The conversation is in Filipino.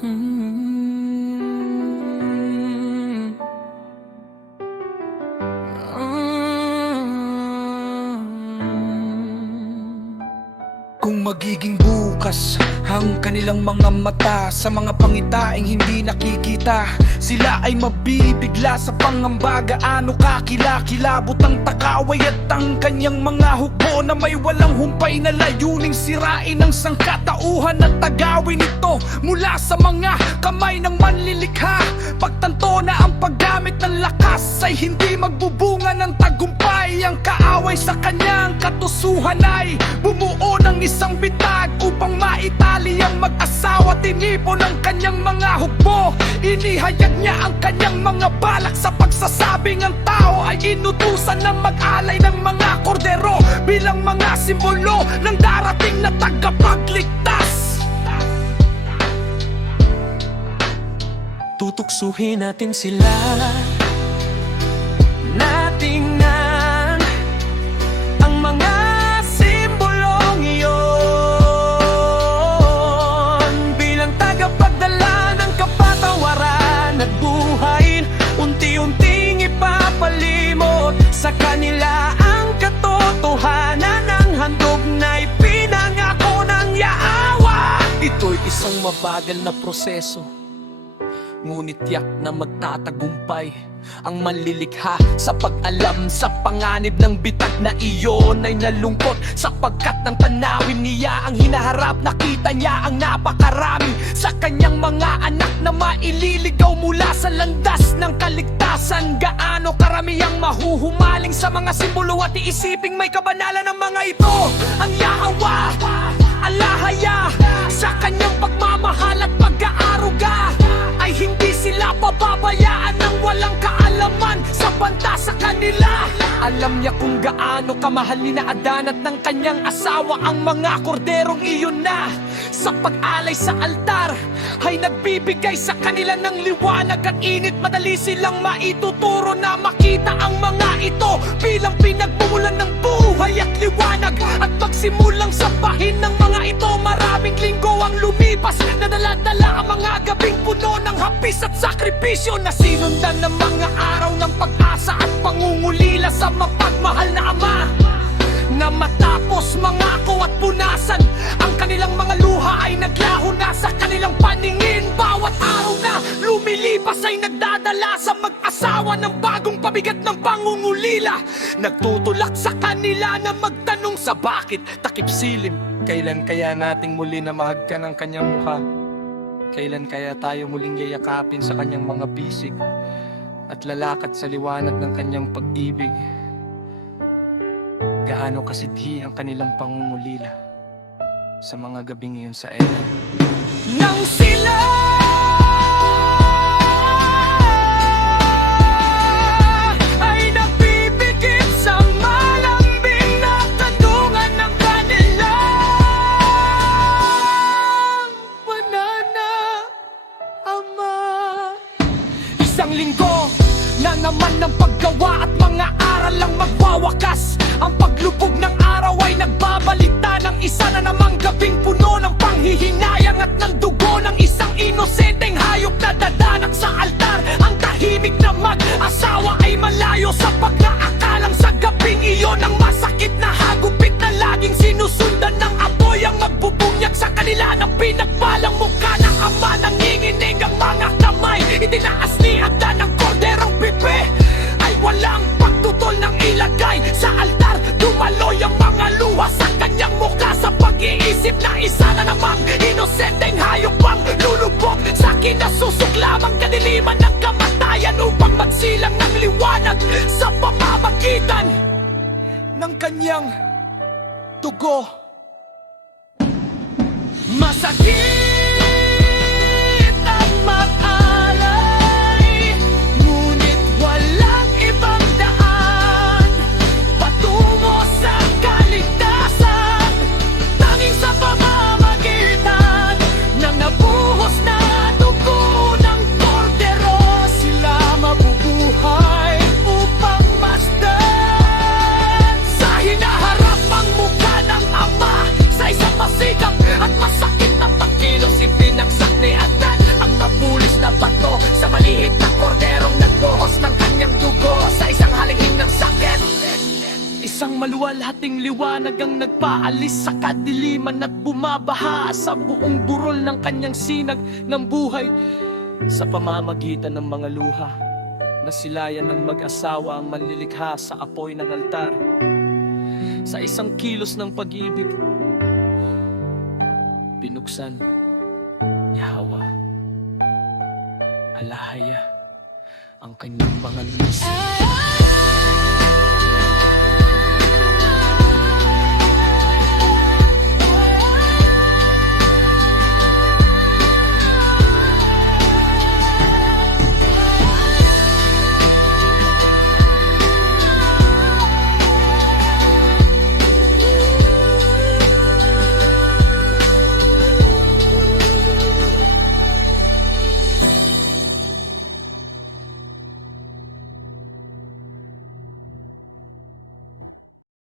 Mm. Kung magiging bukas ang kanilang mga mata sa mga pangitaing hindi nakikita, sila ay mabibigla sa pangamba. Gaano kakilakilabot ang takaway at ang kanyang mga hukbo na may walang humpay na layuning sirain ang sangkatauhan at tagawin ito mula sa mga kamay ng manlilikha. Pagtanto na ang paggamit ng lakas ay hindi magbubunga ng tagumpay. Ang kaaway sa kanyang katusuhan ay bumuo ng isang bitag upang maitali ang mag-asawa. Tinipon ang kanyang mga hukbo, inihayag niya ang kanyang mga balak sa pagsasabing ang tao ay inutusan ng mag-alay ng mga kordero bilang mga simbolo ng darating na tagapagligtas. Tutuksuhin natin sila, natingnan ang mga simbolong iyon bilang tagapagdala ng kapatawaran at buhay. Unti-unting ipapalimot sa kanila ang katotohanan ng handog na ipinangako ng Yahweh. Ito'y isang mabagal na proseso, ngunit tiyak na magtatagumpay ang manlilikha sa pag-alam sa panganib ng bitag na iyon ay nalungkot sapagkat ng tanawin niya ang hinaharap. Nakita niya ang napakarami sa kanyang mga anak na maililigaw mula sa landas ng kaligtasan. Gaano karami ang mahuhumaling sa mga simbolo at iisiping may kabanalan ng mga ito. Ang Yahweh, alahaya sa kanyang pagmamahal at pag-aaruga ay hindi sila pababayaan ng walang kaalaman sa banta sa kanila. Alam niya kung gaano kamahal ni na Adan at ng kanyang asawa ang mga korderong iyon na sa pag-alay sa altar ay nagbibigay sa kanila ng liwanag at init. Madali silang maituturo na makita ang mga ito bilang pinagmumulan ng buhay at liwanag. At pagsimulang sabahin ng mga ito, maraming linggo ang lumipas na dala-dala ang mga gabing puno ng hapis at sakripisyo na sinundan ng mga araw ng pag-asa at pangungulila sa mapagmahal na Ama. Na matapos mangako at punasan, ang kanilang mga luha ay naglaho na sa kanilang paningin. Bawat araw na lumilipas ay nagdadala sa mag-asawa ng bagong pabigat ng pangungulila. Nagtutulak sa kanila na magtanong sa bakit takip silim. Kailan kaya nating muli na mahagkan ang kanyang mukha? Kailan kaya tayo muling yayakapin sa kanyang mga bisig at lalakad sa liwanag ng kanyang pag-ibig? Gaano kasidhi ang kanilang pangungulila sa mga gabing iyon sa Eden. Nang sila ay nagbibigit sa malambing na kandungan ng kanilang banana Ama. Isang linggo na naman ng paggawa at mga aral lang magwawakas. Ang paglubog ng araw ay nagbabalita ng isa na namang gabing puno ng panghihinayang at ng dugo ng isang inosenteng hayop na dadanak sa altar. Ang tahimik na mag-asawa ay malayo sa pag-aakalang sa gabing iyon ang masakit na hagupit na laging sinusundan ng apoy ang magbubunyag sa kanila ng pinagbalang mukha ng Ama. Nanginginig ang mga kamay, itinaas ni Adan ang korderong pipi ay walang pagtutol ng ilagay sa altar. Dumaloy ang mga luha sa kanyang mukha sa pag-iisip na isa na namang inosenteng hayop ang lulubog sa kinasusuklamang kadiliman ng kamatayan upang magsilang ng liwanag sa pamamagitan ng kanyang dugo. Masakit ang mag-alay, ngunit walang ibang daan patungo sa kaligtasan. Tanging sa pamamagitan ng nabuhos na dugo ng kordero sila mabubuhay upang masdan sa hinaharap ang mukha ng Ama sa isang masikap at masakit na takil. Luwalhating liwanag ang nagpaalis sa kadiliman at bumabaha sa buong burol ng kanyang sinag ng buhay. Sa pamamagitan ng mga luha, nasilayan ng mag-asawa ang manlilikha sa apoy ng altar. Sa isang kilos ng pag-ibig, binuksan ni Hawa, alahaya ang kanyang mga lusa.